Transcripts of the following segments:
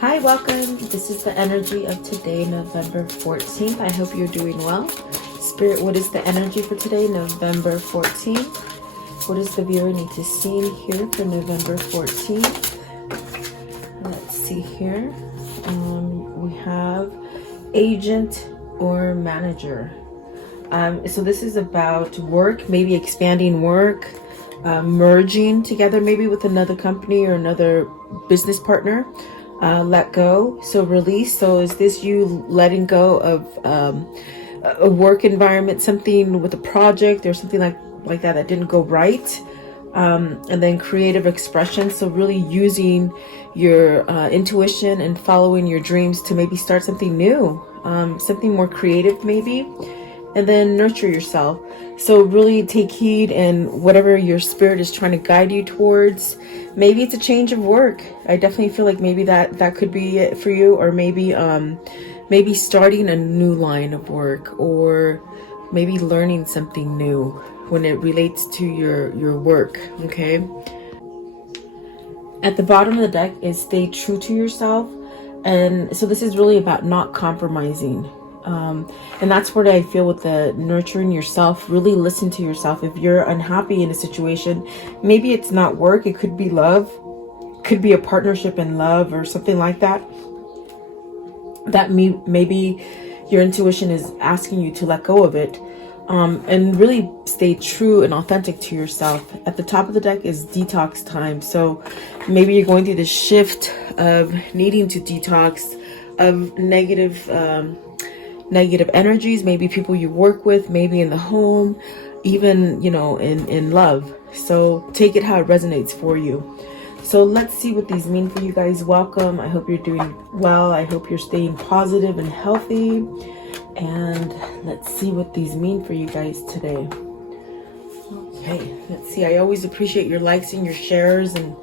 Hi, welcome. This is the energy of today, November 14th. I hope you're doing well. Spirit, what is the energy for today, November 14th? What does the viewer need to see and hear for November 14th? Let's see here. We have agent or manager. So this is about work, maybe expanding work, merging together maybe with another company or another business partner. Let go, so release. So is this you letting go of a work environment, something with a project or something like that didn't go right? And then creative expression, so really using your intuition and following your dreams to maybe start something new, something more creative maybe. And then nurture yourself. So really take heed in whatever your spirit is trying to guide you towards. Maybe it's a change of work. I definitely feel like maybe that could be it for you, or maybe maybe starting a new line of work, or maybe learning something new when it relates to your work. Okay. At the bottom of the deck is stay true to yourself, and so this is really about not compromising. And that's what I feel with the nurturing yourself. Really listen to yourself. If you're unhappy in a situation, maybe it's not work, it could be love, could be a partnership in love or something like that, that maybe your intuition is asking you to let go of it, and really stay true and authentic to yourself. At the top of the deck is detox time. So maybe you're going through this shift of needing to detox of negative energies, maybe people you work with, maybe in the home, even, in love. So take it how it resonates for you. So let's see what these mean for you guys. Welcome. I hope you're doing well. I hope you're staying positive and healthy. And let's see what these mean for you guys today. Okay, let's see. I always appreciate your likes and your shares and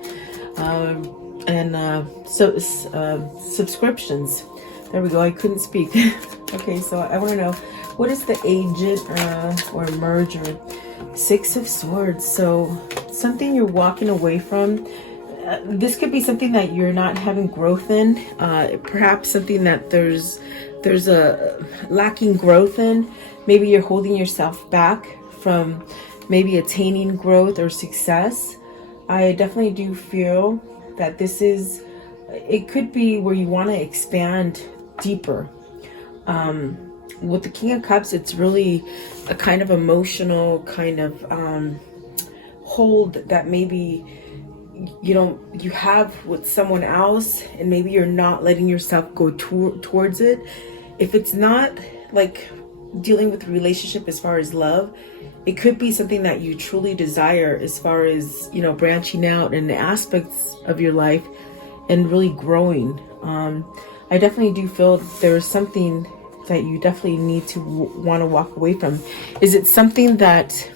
subscriptions. There we go. I couldn't speak. Okay, so I want to know, what is the agent or merger? Six of Swords. So something you're walking away from. This could be something that you're not having growth in. Perhaps something that there's a lacking growth in. Maybe you're holding yourself back from maybe attaining growth or success. I definitely do feel that it could be where you want to expand deeper. With the King of Cups, it's really a kind of emotional kind of hold that maybe you have with someone else, and maybe you're not letting yourself go towards it. If it's not like dealing with a relationship as far as love, it could be something that you truly desire as far as branching out in the aspects of your life and really growing. I definitely do feel there's something that you definitely need to want to walk away from. Is it something that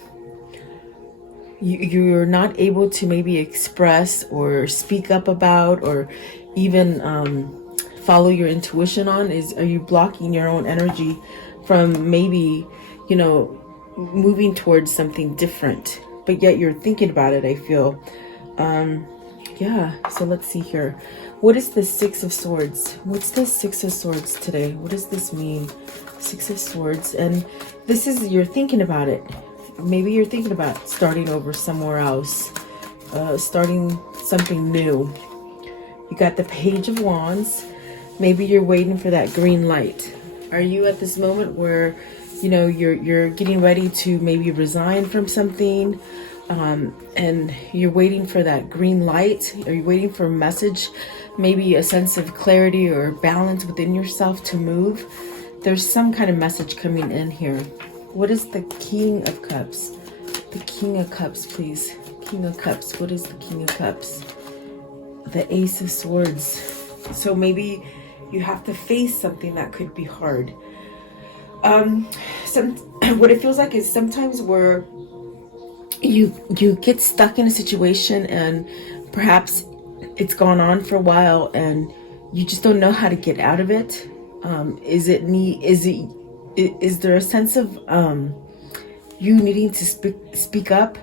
you're not able to maybe express or speak up about, or even follow your intuition on? Are you blocking your own energy from maybe moving towards something different, but yet you're thinking about it? I feel so let's see here. What is the Six of Swords? What's the Six of Swords today? What does this mean? Six of Swords. And this is, you're thinking about it. Maybe you're thinking about starting over somewhere else, starting something new. You got the Page of Wands. Maybe you're waiting for that green light. Are you at this moment where you're getting ready to maybe resign from something, and you're waiting for that green light? Are you waiting for a message, maybe a sense of clarity or balance within yourself to move? There's some kind of message coming in here. What is the King of Cups? The King of Cups, please. King of Cups. What is the King of Cups? The Ace of Swords. So maybe you have to face something that could be hard. What it feels like is sometimes where you get stuck in a situation, and perhaps it's gone on for a while and you just don't know how to get out of it. Is there a sense of you needing to speak up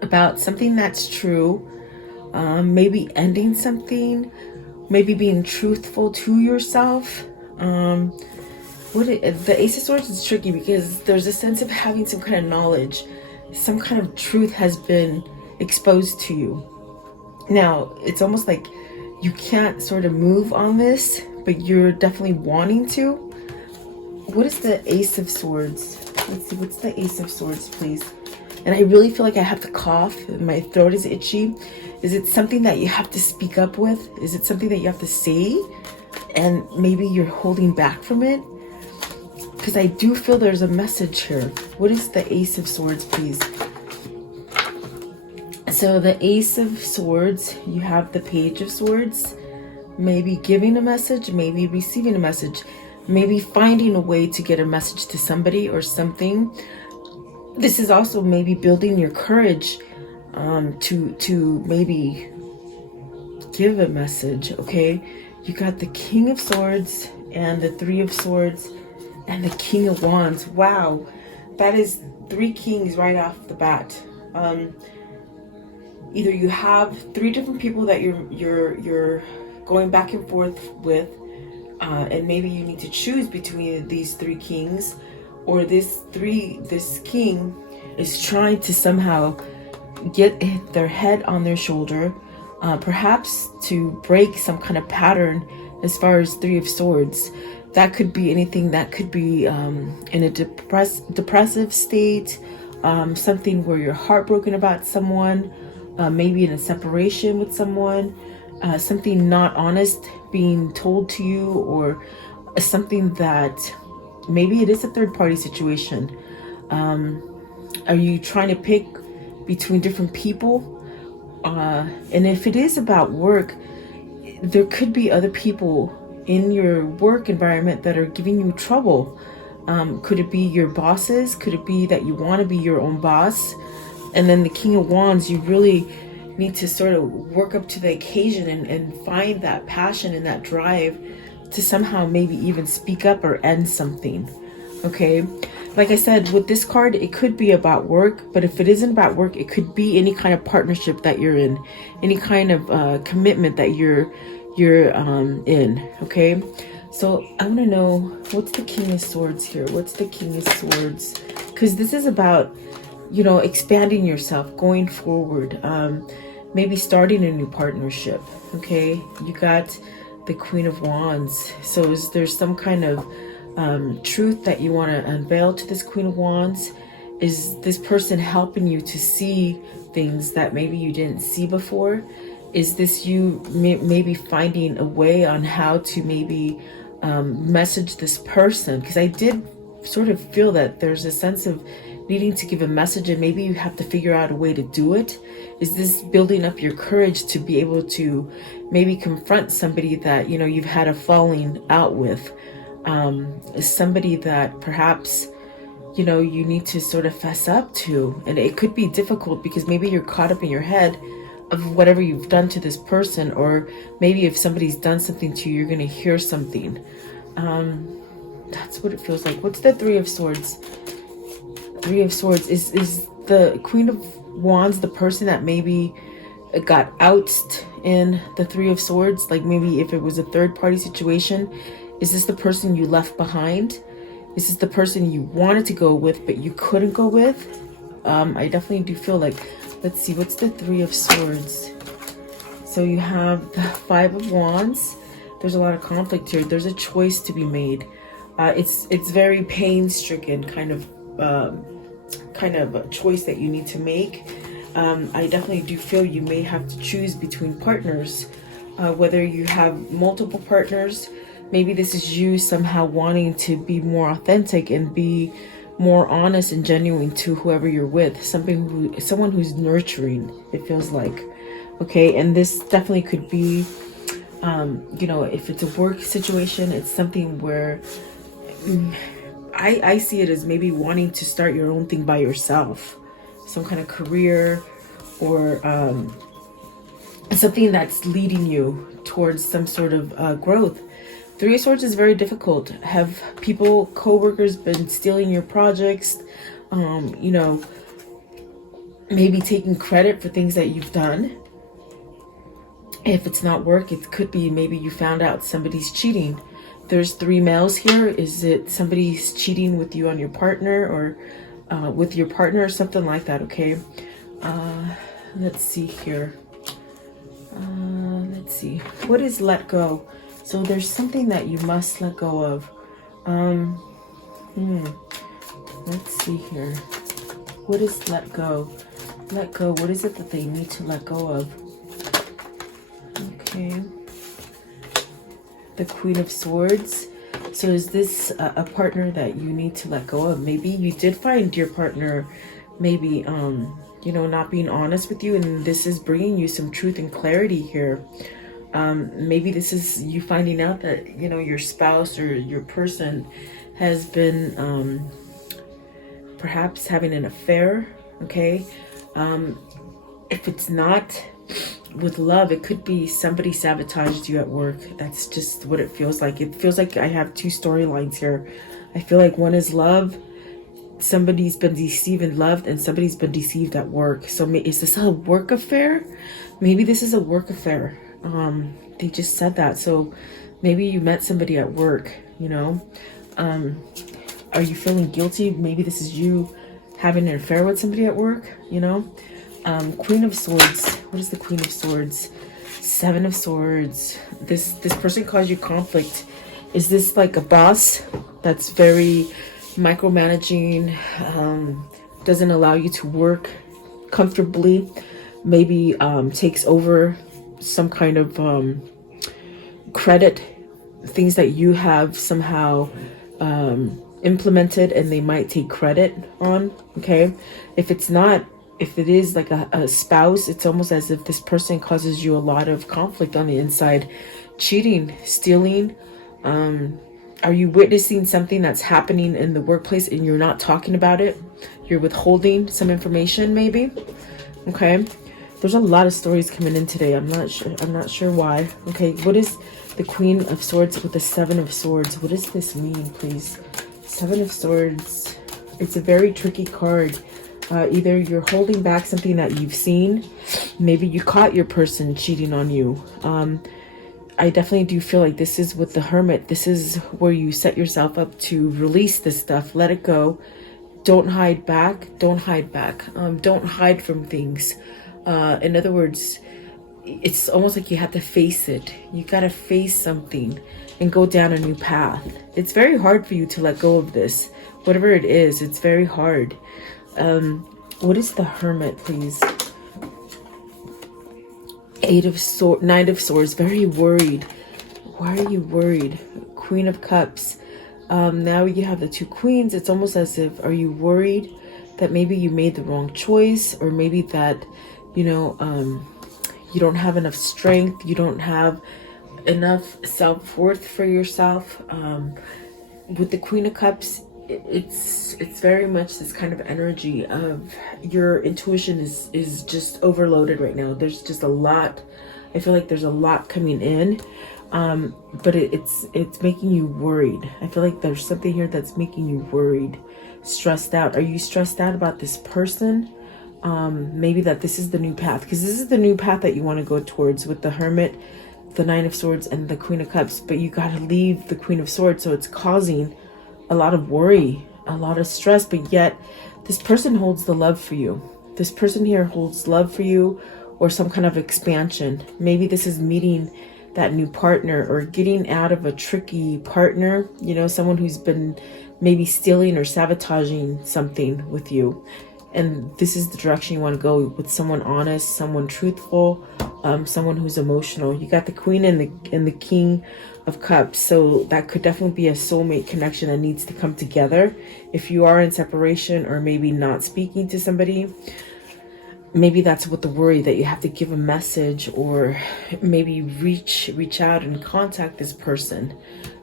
about something that's true, maybe ending something, maybe being truthful to yourself. The Ace of Swords is tricky because there's a sense of having some kind of knowledge, some kind of truth has been exposed to you. Now, it's almost like you can't sort of move on this, but you're definitely wanting to. What is the Ace of Swords? Let's see, what's the Ace of Swords, please? And I really feel like I have to cough. My throat is itchy. Is it something that you have to speak up with? Is it something that you have to say? And maybe you're holding back from it? Because I do feel there's a message here. What is the Ace of Swords, please? So the Ace of Swords, you have the Page of Swords. Maybe giving a message, maybe receiving a message, maybe finding a way to get a message to somebody or something. This is also maybe building your courage to maybe give a message, okay? You got the King of Swords and the Three of Swords and the King of Wands. Wow, that is 3 kings right off the bat. Either you have 3 different people that you're going back and forth with, and maybe you need to choose between these 3 kings, or this king is trying to somehow get their head on their shoulder, perhaps to break some kind of pattern as far as 3 of Swords. That could be anything. That could be in a depressive state, something where you're heartbroken about someone, maybe in a separation with someone, something not honest being told to you, or something that maybe it is a third-party situation. Are you trying to pick between different people? And if it is about work, there could be other people in your work environment that are giving you trouble. Could it be your bosses? Could it be that you want to be your own boss? And then the King of Wands, you really need to sort of work up to the occasion and find that passion and that drive to somehow maybe even speak up or end something. Okay, like I said, with this card, it could be about work, but if it isn't about work, it could be any kind of partnership that you're in, any kind of commitment that you're in. Okay, so I want to know, what's the King of Swords here? What's the King of Swords? Because this is about, you know, expanding yourself, going forward, maybe starting a new partnership. Okay, you got the Queen of Wands. So is there some kind of truth that you want to unveil to this Queen of Wands? Is this person helping you to see things that maybe you didn't see before? Is this you maybe finding a way on how to maybe message this person? Because I did sort of feel that there's a sense of needing to give a message, and maybe you have to figure out a way to do it. Is this building up your courage to be able to maybe confront somebody that, you know, you've had a falling out with? Is somebody that perhaps, you know, you need to sort of fess up to? And it could be difficult because maybe you're caught up in your head of whatever you've done to this person, or maybe if somebody's done something to you, you're going to hear something. That's what it feels like. What's the Three of Swords? Three of Swords. Is the Queen of Wands the person that maybe got ousted in the Three of Swords? Like maybe if it was a third-party situation, is this the person you left behind? Is this the person you wanted to go with but you couldn't go with? I definitely do feel like, let's see, what's the Three of Swords? So you have the Five of Wands. There's a lot of conflict here. There's a choice to be made. It's very pain-stricken kind of a choice that you need to make. I definitely do feel you may have to choose between partners, whether you have multiple partners. Maybe this is you somehow wanting to be more authentic and be more honest and genuine to whoever you're with. Someone who's nurturing, it feels like. Okay, and this definitely could be, you know, if it's a work situation, it's something where I see it as maybe wanting to start your own thing by yourself, some kind of career, or something that's leading you towards some sort of growth. Three of Swords is very difficult. Have people, co-workers, been stealing your projects? You know, maybe taking credit for things that you've done. If it's not work, it could be maybe you found out somebody's cheating. There's 3 males here. Is it somebody's cheating with you on your partner, or with your partner or something like that? Okay. Let's see here. Let's see. What is let go? So there's something that you must let go of. Let's see here. What is let go? Let go. What is it that they need to let go of? Okay. The Queen of Swords. So is this a partner that you need to let go of? Maybe you did find your partner, maybe, you know, not being honest with you, and this is bringing you some truth and clarity here. Maybe this is you finding out that, you know, your spouse or your person has been perhaps having an affair. Okay. If it's not with love, it could be somebody sabotaged you at work. That's just what it feels like. It feels like I have 2 storylines here. I feel like one is love. Somebody's been deceived and loved, and somebody's been deceived at work. So is this a work affair? Maybe this is a work affair. They just said that. So maybe you met somebody at work, you know. Are you feeling guilty? Maybe this is you having an affair with somebody at work, you know. Queen of Swords. What is the Queen of Swords? 7 of Swords. This person caused you conflict. Is this like a boss that's very micromanaging, doesn't allow you to work comfortably, maybe takes over some kind of credit, things that you have somehow implemented, and they might take credit on? Okay. If it's not, if it is like a spouse, it's almost as if this person causes you a lot of conflict on the inside. Cheating, stealing. Are you witnessing something that's happening in the workplace and you're not talking about it? You're withholding some information, maybe. Okay. There's a lot of stories coming in today. I'm not sure why. Okay. What is the Queen of Swords with the 7 of Swords? What does this mean, please? 7 of Swords. It's a very tricky card. Either you're holding back something that you've seen. Maybe you caught your person cheating on you. I definitely do feel like this is with the Hermit. This is where you set yourself up to release this stuff. Let it go. Don't hide back. Don't hide back. Don't hide from things. In other words, it's almost like you have to face it. You got to face something and go down a new path. It's very hard for you to let go of this. Whatever it is, it's very hard. What is the Hermit, please? 9 of Swords. Very worried. Why are you worried? Queen of Cups. Now you have the 2 queens. It's almost as if, are you worried that maybe you made the wrong choice, or maybe that, you know, you don't have enough strength, you don't have enough self-worth for yourself. With the Queen of Cups, it's very much this kind of energy of your intuition is just overloaded right now. There's just a lot. I feel like there's a lot coming in, but it's making you worried. I feel like there's something here that's making you worried, stressed out. Are you stressed out about this person? Maybe that this is the new path, because this is the new path that you want to go towards with the Hermit, the 9 of Swords, and the Queen of Cups. But you got to leave the Queen of Swords, so it's causing a lot of worry, a lot of stress. But yet this person holds the love for you. This person here holds love for you, or some kind of expansion. Maybe this is meeting that new partner, or getting out of a tricky partner, you know, someone who's been maybe stealing or sabotaging something with you. And this is the direction you want to go, with someone honest, someone truthful, someone who's emotional. You got the Queen and the King of Cups. So that could definitely be a soulmate connection that needs to come together. If you are in separation, or maybe not speaking to somebody, maybe that's what the worry, that you have to give a message, or maybe reach out and contact this person.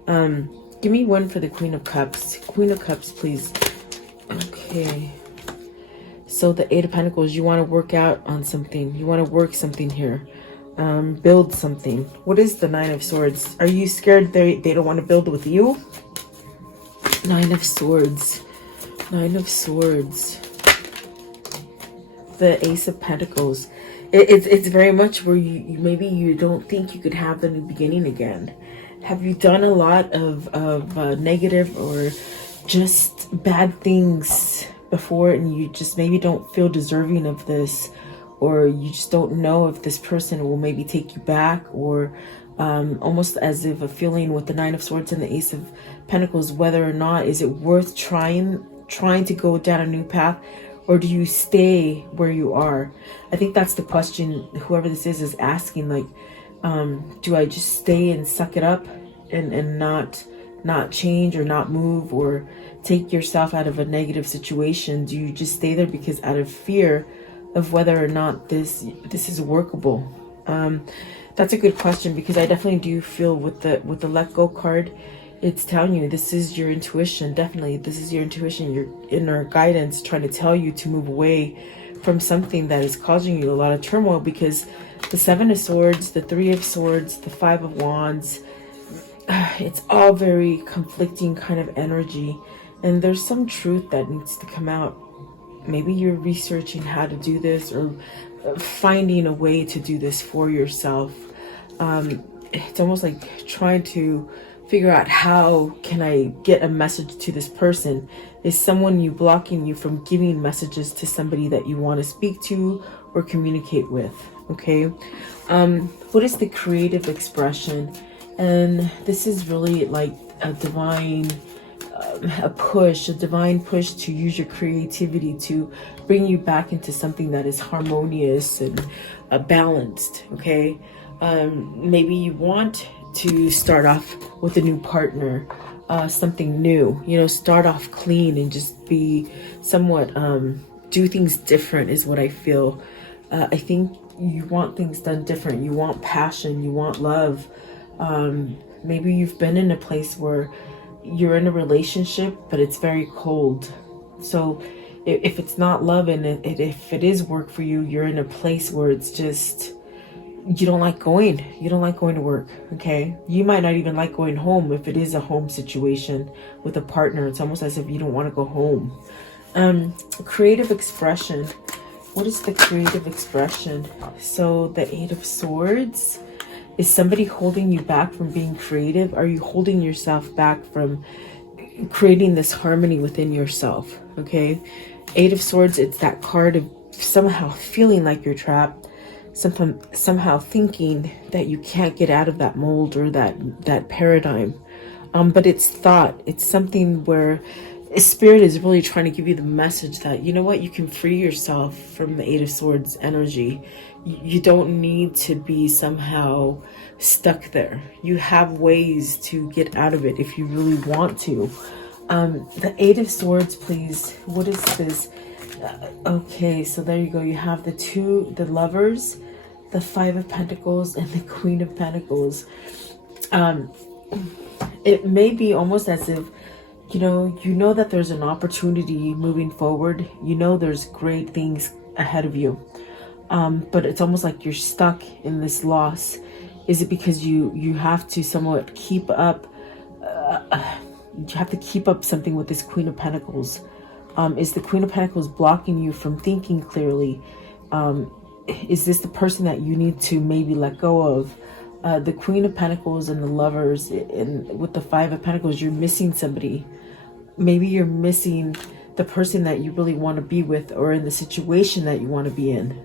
Give me one for the Queen of Cups. Queen of Cups, please. Okay. So the 8 of Pentacles, you want to work out on something. You want to work something here. Build something. What is the 9 of Swords? Are you scared they don't want to build with you? 9 of Swords. 9 of Swords. The Ace of Pentacles. It's very much where you maybe you don't think you could have the new beginning again. Have you done a lot of negative or just bad things before, and you just maybe don't feel deserving of this, or you just don't know if this person will maybe take you back, or almost as if a feeling with the Nine of Swords and the Ace of Pentacles, whether or not is it worth trying to go down a new path, or do you stay where you are? I think that's the question whoever this is asking, like, do I just stay and suck it up and not change or not move or take yourself out of a negative situation? Do you just stay there because out of fear of whether or not this is workable? That's a good question, because I definitely do feel with the let go card, it's telling you this is your intuition. Definitely, this is your intuition, your inner guidance trying to tell you to move away from something that is causing you a lot of turmoil, because the Seven of Swords, the Three of Swords, the Five of Wands, it's all very conflicting kind of energy, and there's some truth that needs to come out. Maybe you're researching how to do this, or finding a way to do this for yourself. It's almost like trying to figure out, how can I get a message to this person? Is someone you blocking you from giving messages to somebody that you want to speak to or communicate with? Okay. What is the creative expression? And this is really like a divine a divine push to use your creativity to bring you back into something that is harmonious and balanced. Okay. Maybe you want to start off with a new partner, something new, start off clean and just be somewhat do things different is what I feel. I think you want things done different. You want passion, you want love. Maybe you've been in a place where you're in a relationship but it's very cold. So if it's not love, and if it is work for you, you're in a place where it's just, you don't like going to work. Okay, you might not even like going home. If it is a home situation with a partner, it's almost as if you don't want to go home. Creative expression. What is the creative expression? So the Eight of Swords, is somebody holding you back from being creative? Are you holding yourself back from creating this harmony within yourself? Okay, Eight of Swords, it's that card of somehow feeling like you're trapped, somehow thinking that you can't get out of that mold or that paradigm. But it's thought. It's something where Spirit is really trying to give you the message that, you know what, you can free yourself from the Eight of Swords energy. You don't need to be somehow stuck there. You have ways to get out of it if you really want to. The Eight of Swords, please. What is this? Okay, so there you go. You have the Lovers, the Five of Pentacles, and the Queen of Pentacles. It may be almost as if, you know that there's an opportunity moving forward. There's great things ahead of you. But it's almost like you're stuck in this loss. Is it because you have to somewhat keep up, you have to keep up something with this Queen of Pentacles? Is the Queen of Pentacles blocking you from thinking clearly? Is this the person that you need to maybe let go of? The Queen of Pentacles and the Lovers, and with the Five of Pentacles, you're missing somebody. Maybe you're missing the person that you really want to be with, or in the situation that you want to be in.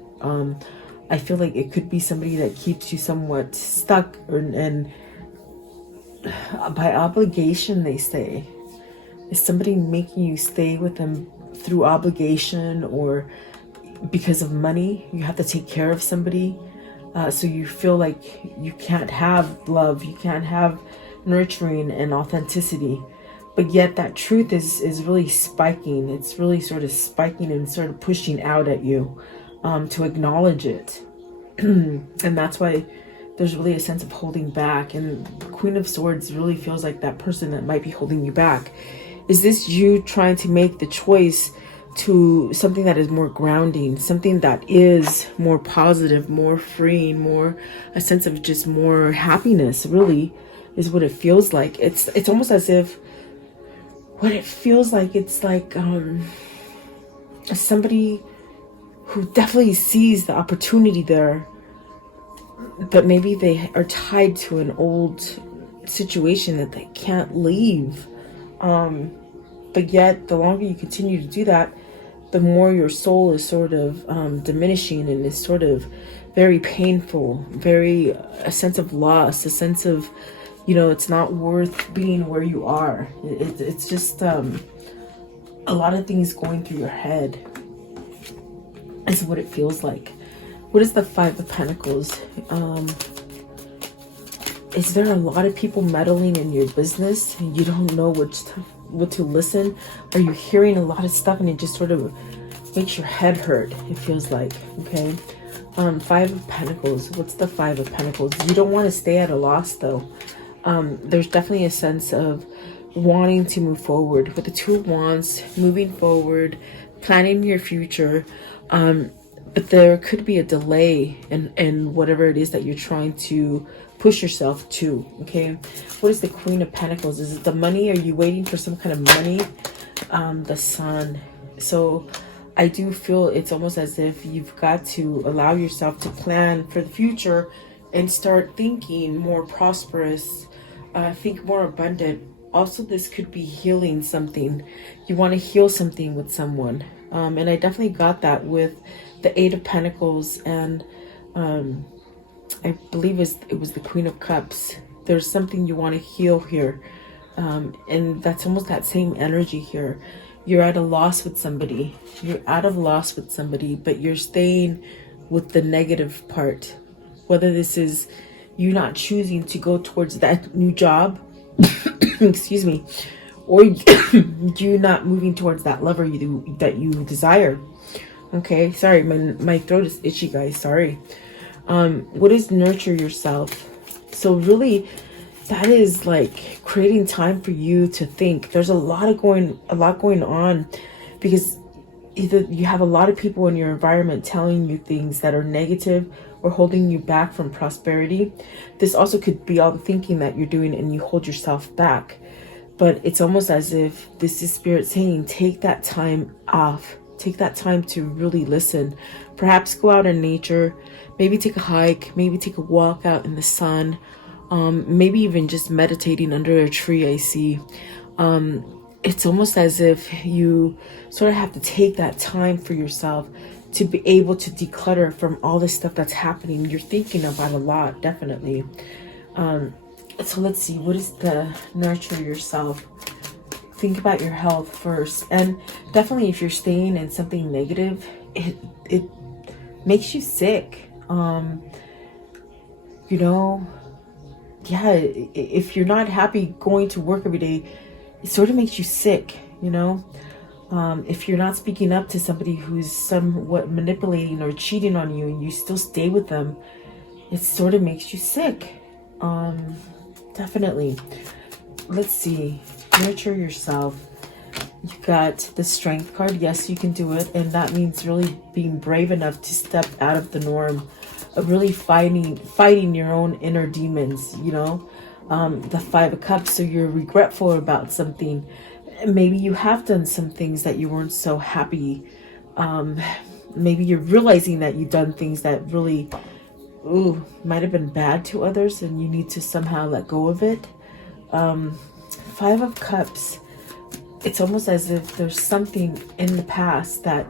I feel like it could be somebody that keeps you somewhat stuck, and by obligation, they say. Is somebody making you stay with them through obligation, or because of money? You have to take care of somebody. So you feel like you can't have love, you can't have nurturing and authenticity. But yet that truth is really spiking. It's really sort of spiking and sort of pushing out at you to acknowledge it. And that's why there's really a sense of holding back. And the Queen of Swords really feels like that person that might be holding you back. Is this you trying to make the choice to something that is more grounding, something that is more positive, more freeing, more a sense of just more happiness, really, is what it feels like. It's almost as if what it feels like, it's like somebody who definitely sees the opportunity there, but maybe they are tied to an old situation that they can't leave. But yet, the longer you continue to do that, the more your soul is sort of diminishing, and is sort of very painful, very a sense of loss, a sense of, it's not worth being where you are. It's just a lot of things going through your head is what it feels like. What is the Five of Pentacles? Is there a lot of people meddling in your business and you don't know what to listen? Are you hearing a lot of stuff and it just sort of makes your head hurt? It feels like, okay. Five of Pentacles. What's the Five of Pentacles? You don't want to stay at a loss though. There's definitely a sense of wanting to move forward with the Two of Wands, moving forward, planning your future. But there could be a delay in whatever it is that you're trying to push yourself to, okay? What is the Queen of Pentacles? Is it the money? Are you waiting for some kind of money? The Sun. So I do feel it's almost as if you've got to allow yourself to plan for the future and start thinking more prosperous, think more abundant. Also, this could be healing something. You want to heal something with someone. And I definitely got that with the Eight of Pentacles, and I believe it was the Queen of Cups. There's something you want to heal here. And that's almost that same energy here. You're at a loss with somebody. You're out of loss with somebody, but you're staying with the negative part. Whether this is you not choosing to go towards that new job, excuse me, or you not moving towards that lover that you desire. Okay, sorry, my throat is itchy, guys. Sorry. What is nurture yourself? So really, that is like creating time for you to think. There's a lot going on, because either you have a lot of people in your environment telling you things that are negative or holding you back from prosperity. This also could be all the thinking that you're doing and you hold yourself back. But it's almost as if this is Spirit saying, take that time off. Take that time to really listen. Perhaps go out in nature. Maybe take a hike. Maybe take a walk out in the sun. Maybe even just meditating under a tree, I see. It's almost as if you sort of have to take that time for yourself to be able to declutter from all this stuff that's happening. You're thinking about a lot, definitely. So let's see, what is the nurture yourself? Think about your health first. And definitely if you're staying in something negative, it makes you sick. Yeah, if you're not happy going to work every day, it sort of makes you sick, if you're not speaking up to somebody who's somewhat manipulating or cheating on you and you still stay with them, it sort of makes you sick. Definitely. Let's see. Nurture yourself. You got the Strength card. Yes, you can do it. And that means really being brave enough to step out of the norm, of really fighting your own inner demons, the Five of Cups. So you're regretful about something. Maybe you have done some things that you weren't so happy. Maybe you're realizing that you've done things that really might have been bad to others, and you need to somehow let go of it. Five of Cups. It's almost as if there's something in the past that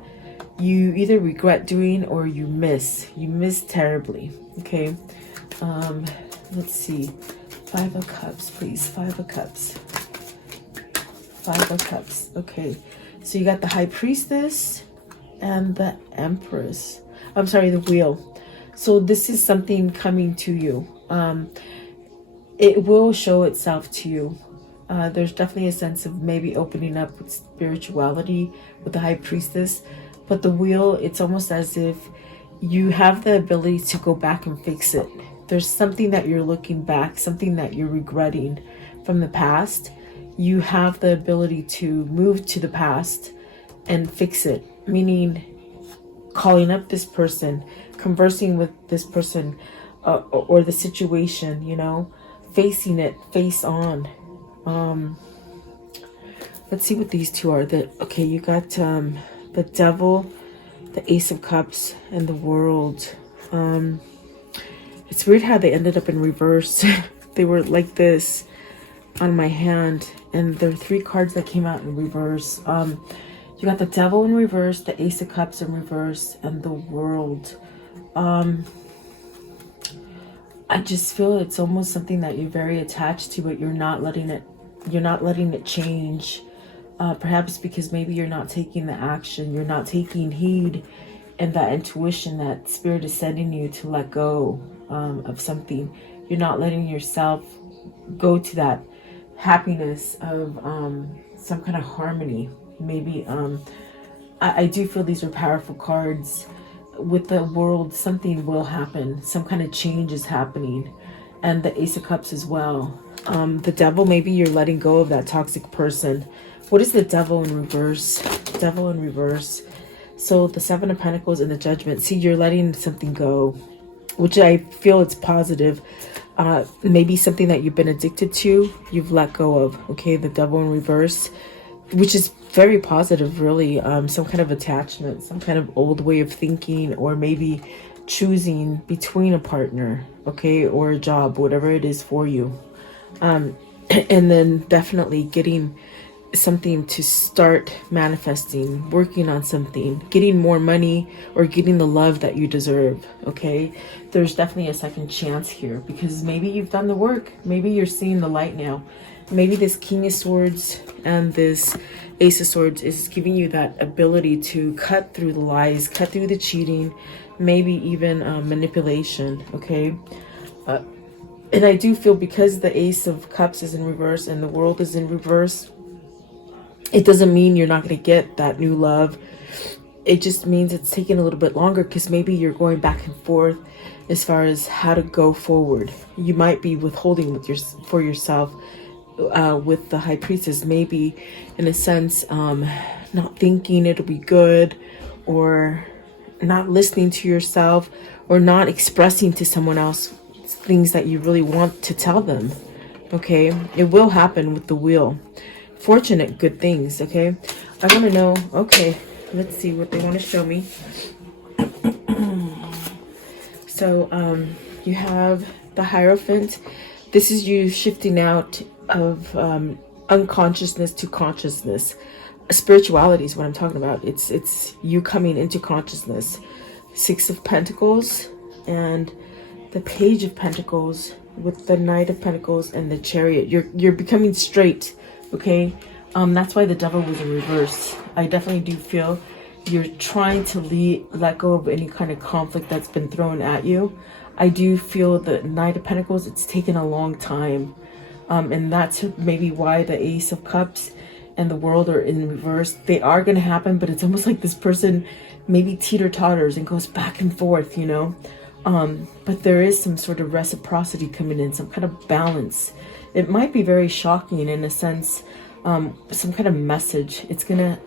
you either regret doing or you miss terribly. Okay. Let's see. Five of Cups, please. Five of Cups. Five of Cups. Okay. So you got the High Priestess and the Empress. I'm sorry, the Wheel. So this is something coming to you. It will show itself to you. There's definitely a sense of maybe opening up with spirituality with the High Priestess. But the Wheel, it's almost as if you have the ability to go back and fix it. There's something that you're looking back, something that you're regretting from the past. You have the ability to move to the past and fix it. Meaning calling up this person, conversing with this person or the situation, facing it face on. Let's see what these two are. You got the Devil the Ace of Cups and the World. It's weird how they ended up in reverse. They were like this on my hand, and there are 3 cards that came out in reverse. You got the Devil in reverse, the Ace of Cups in reverse, and the World. I just feel it's almost something that you're very attached to, but you're not letting it change. Perhaps because maybe you're not taking the action, you're not taking heed, and that intuition that Spirit is sending you to let go of something. You're not letting yourself go to that happiness of some kind of harmony. Maybe I do feel these are powerful cards. With the World, something will happen. Some kind of change is happening. And the Ace of Cups as well. The Devil, maybe you're letting go of that toxic person. What is the Devil in reverse? Devil in reverse. So the 7 of Pentacles and the Judgment. See, you're letting something go, which I feel it's positive. Maybe something that you've been addicted to, you've let go of. Okay, the Devil in reverse, which is very positive, really. Some kind of attachment, some kind of old way of thinking, or maybe choosing between a partner, okay, or a job, whatever it is for you. And then definitely getting something to start manifesting, working on something, getting more money, or getting the love that you deserve. Okay, there's definitely a second chance here, because maybe you've done the work, maybe you're seeing the light now. Maybe this King of Swords and this Ace of Swords is giving you that ability to cut through the lies, cut through the cheating, maybe even manipulation. Okay, and I do feel, because the Ace of Cups is in reverse and the World is in reverse, it doesn't mean you're not going to get that new love. It just means it's taking a little bit longer, because maybe you're going back and forth as far as how to go forward. You might be withholding for yourself with the High Priestess, maybe in a sense, not thinking it'll be good, or not listening to yourself, or not expressing to someone else things that you really want to tell them. Okay, it will happen with the Wheel. Fortunate good things. Okay, I want to know. Okay, let's see what they want to show me. So you have the Hierophant. This is you shifting out of unconsciousness to consciousness. Spirituality is what I'm talking about. It's you coming into consciousness. 6 of Pentacles and the Page of Pentacles with the Knight of Pentacles and the Chariot. You're becoming straight. Okay, that's why the Devil was in reverse. I definitely do feel you're trying to let go of any kind of conflict that's been thrown at you. I do feel the Knight of Pentacles, it's taken a long time. And that's maybe why the Ace of Cups and the World are in reverse. They are going to happen, but it's almost like this person maybe teeter-totters and goes back and forth, you know. But there is some sort of reciprocity coming in, some kind of balance. It might be very shocking in a sense, some kind of message. It's gonna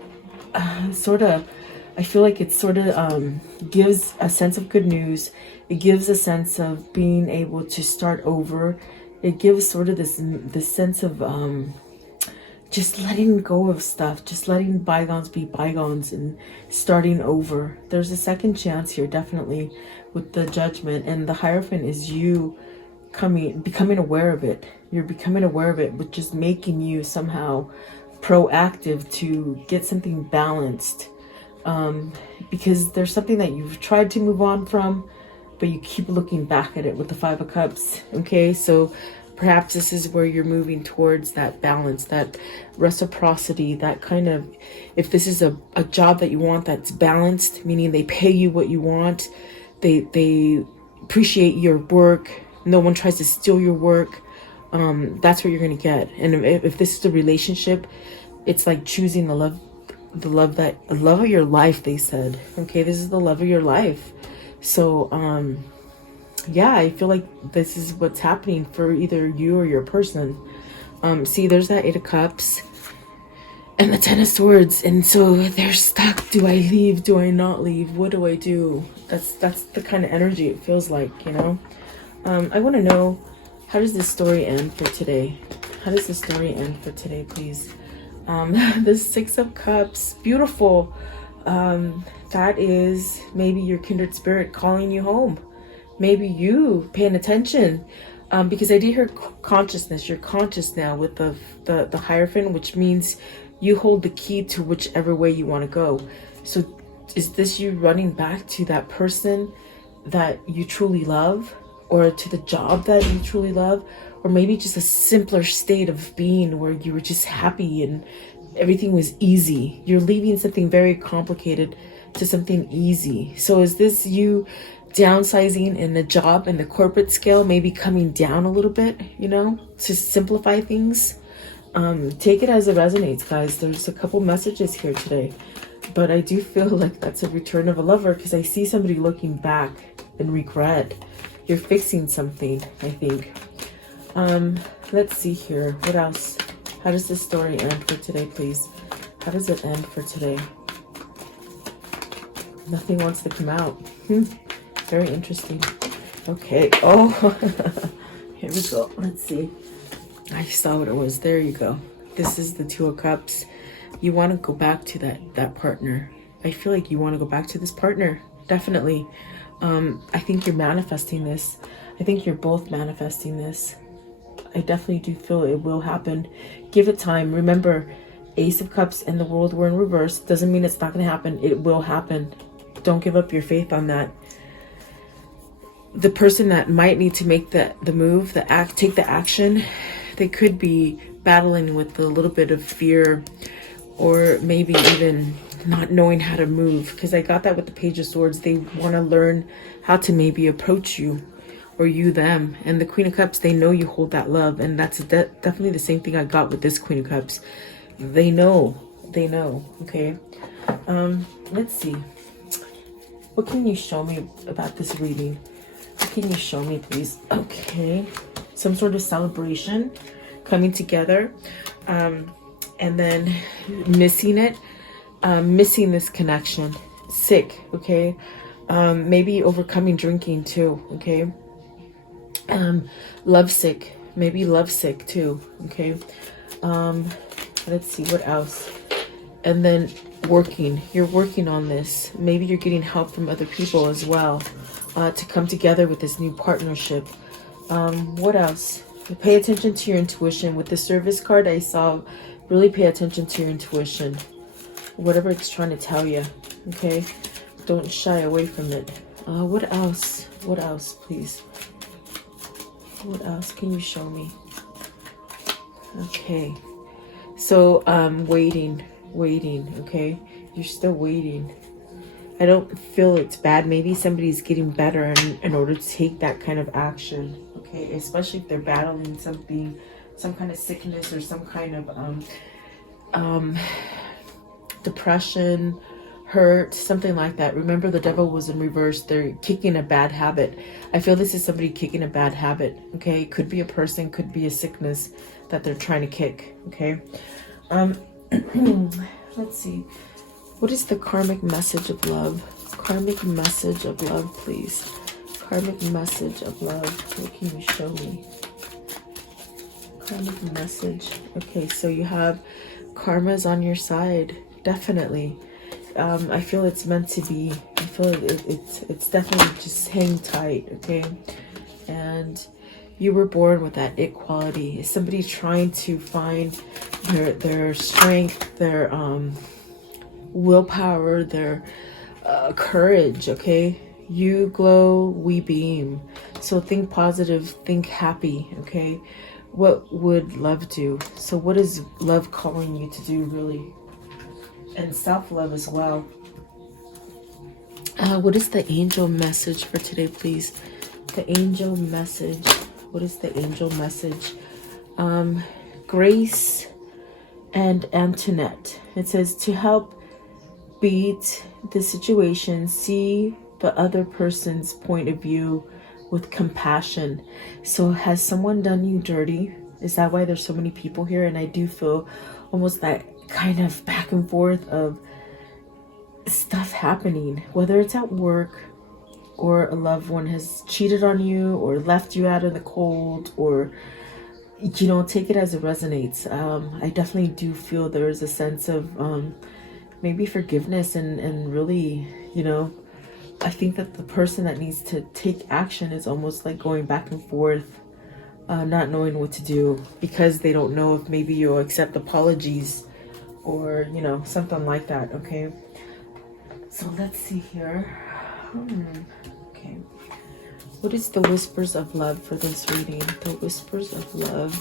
sort of, I feel like it sort of gives a sense of good news. It gives a sense of being able to start over. It gives sort of this sense of just letting go of stuff, just letting bygones be bygones and starting over. There's a second chance here, definitely, with the Judgment. And the Hierophant is you becoming aware of it. You're becoming aware of it, which is making you somehow proactive to get something balanced. Because there's something that you've tried to move on from, but you keep looking back at it with the 5 of Cups. Okay, so perhaps this is where you're moving towards that balance, that reciprocity, that kind of, if this is a job that you want that's balanced, meaning they pay you what you want, they appreciate your work, no one tries to steal your work, that's what you're going to get. And if this is a relationship, it's like choosing the love of your life, they said. Okay, this is the love of your life. So yeah, I feel like this is what's happening for either you or your person. See, there's that 8 of Cups and the 10 of Swords, and so they're stuck. Do I leave? Do I not leave? What do I do? That's the kind of energy it feels like, you know. I want to know, how does this story end for today? How does the story end for today, please? The 6 of Cups, beautiful. That is maybe your kindred spirit calling you home. Maybe you paying attention, because I did hear consciousness. You're conscious now with the Hierophant, which means you hold the key to whichever way you want to go. So is this you running back to that person that you truly love, or to the job that you truly love, or maybe just a simpler state of being where you were just happy and everything was easy? You're leaving something very complicated to something easy. So is this you downsizing in the job and the corporate scale, maybe coming down a little bit, to simplify things? Take it as it resonates, guys. There's a couple messages here today, but I do feel like that's a return of a lover, because I see somebody looking back in regret. You're fixing something, I think. Let's see here. What else? How does this story end for today, please? How does it end for today? Nothing wants to come out. Very interesting. Okay. Oh, here we go. Let's see. I saw what it was. There you go. This is the Two of Cups. You want to go back to that partner. I feel like you want to go back to this partner. Definitely. I think you're manifesting this. I think you're both manifesting this. I definitely do feel it will happen. Give it time. Remember, Ace of Cups and the World were in reverse. Doesn't mean it's not going to happen. It will happen. Don't give up your faith on that. The person that might need to make the move, take the action, they could be battling with a little bit of fear, or maybe even not knowing how to move, because I got that with the Page of Swords. They want to learn how to maybe approach you, or you them. And the Queen of Cups, they know you hold that love, and that's definitely the same thing I got with this Queen of Cups. They know, okay? Let's see. What can you show me about this reading? What can you show me, please? Okay. Some sort of celebration coming together, and then missing it, missing this connection. Sick, okay? Maybe overcoming drinking too, okay? Lovesick, maybe lovesick too, okay? Let's see, what else? And then you're working on this. Maybe you're getting help from other people as well, to come together with this new partnership. What else? Pay attention to your intuition. With the Service card, I saw really pay attention to your intuition, whatever it's trying to tell you, okay? Don't shy away from it. What else? What else, please? What else can you show me? Okay. So, waiting, okay? You're still waiting. I don't feel it's bad. Maybe somebody's getting better in order to take that kind of action, okay? Especially if they're battling something, some kind of sickness, or some kind of depression, hurt, something like that. Remember, the Devil was in reverse. They're kicking a bad habit. I feel this is somebody kicking a bad habit, okay? Could be a person, could be a sickness that they're trying to kick, okay? Let's see. What is the karmic message of love? Karmic message of love, please. Karmic message of love. What can you show me? Karmic message. Okay, so you have karma's on your side. Definitely. I feel it's meant to be. I feel it's definitely just hang tight, okay? And you were born with that it quality. Is somebody trying to find their strength, their willpower, their courage, okay? You glow, we beam. So think positive, think happy, okay? What would love do? So what is love calling you to do, really? And self-love as well. What is the angel message for today, please? The angel message. What is the angel message? Grace and Antoinette. It says to help beat the situation, see the other person's point of view with compassion. So has someone done you dirty? Is that why there's so many people here? And I do feel almost that kind of back and forth of stuff happening, whether it's at work, or a loved one has cheated on you or left you out in the cold, or take it as it resonates. I definitely do feel there is a sense of maybe forgiveness and really, you know, I think that the person that needs to take action is almost like going back and forth, not knowing what to do because they don't know if maybe you'll accept apologies or, you know, something like that. Okay, so let's see here. Okay, what is the whispers of love for this reading? The whispers of love.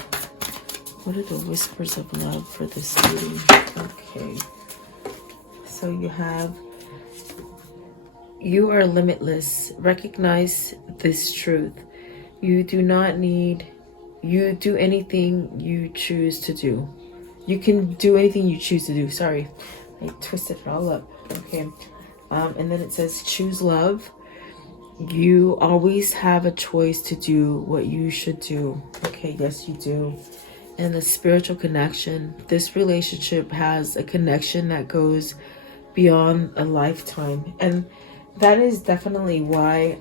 What are the whispers of love for this reading? Okay, so you have, you are limitless. Recognize this truth. You do not need, you do anything you choose to do. You can do anything you choose to do. Sorry, I twisted it all up. Okay, and then it says choose love. You always have a choice to do what you should do. Okay, yes you do. And the spiritual connection. This relationship has a connection that goes beyond a lifetime. And that is definitely why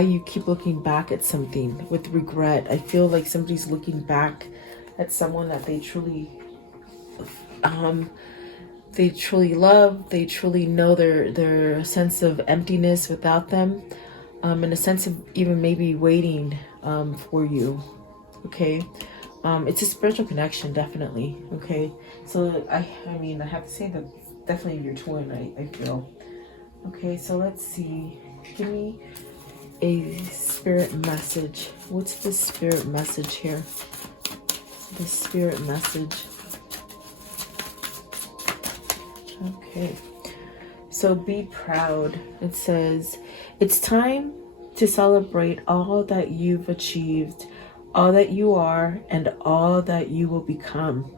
you keep looking back at something with regret. I feel like somebody's looking back at someone that they truly love. They truly know their sense of emptiness without them, and a sense of even maybe waiting for you. Okay, it's a spiritual connection, definitely. Okay, so I mean I have to say that definitely your twin, I feel. Okay, so let's see. Give me a spirit message. What's the spirit message here? The spirit message. Okay, so be proud. It says, it's time to celebrate all that you've achieved, all that you are, and all that you will become.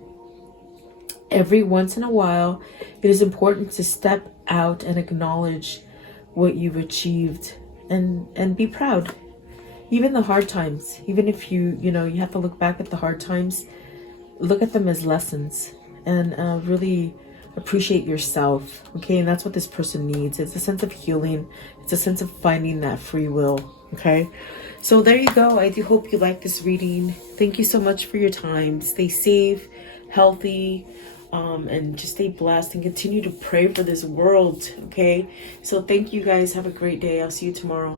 Every once in a while, it is important to step out and acknowledge what you've achieved and be proud. Even the hard times, even if you have to look back at the hard times, look at them as lessons and really appreciate yourself. Okay, and that's what this person needs. It's a sense of healing. It's a sense of finding that free will. Okay, so there you go. I do hope you like this reading. Thank you so much for your time. Stay safe, healthy, and just stay blessed and continue to pray for this world. Okay, so thank you guys. Have a great day. I'll see you tomorrow.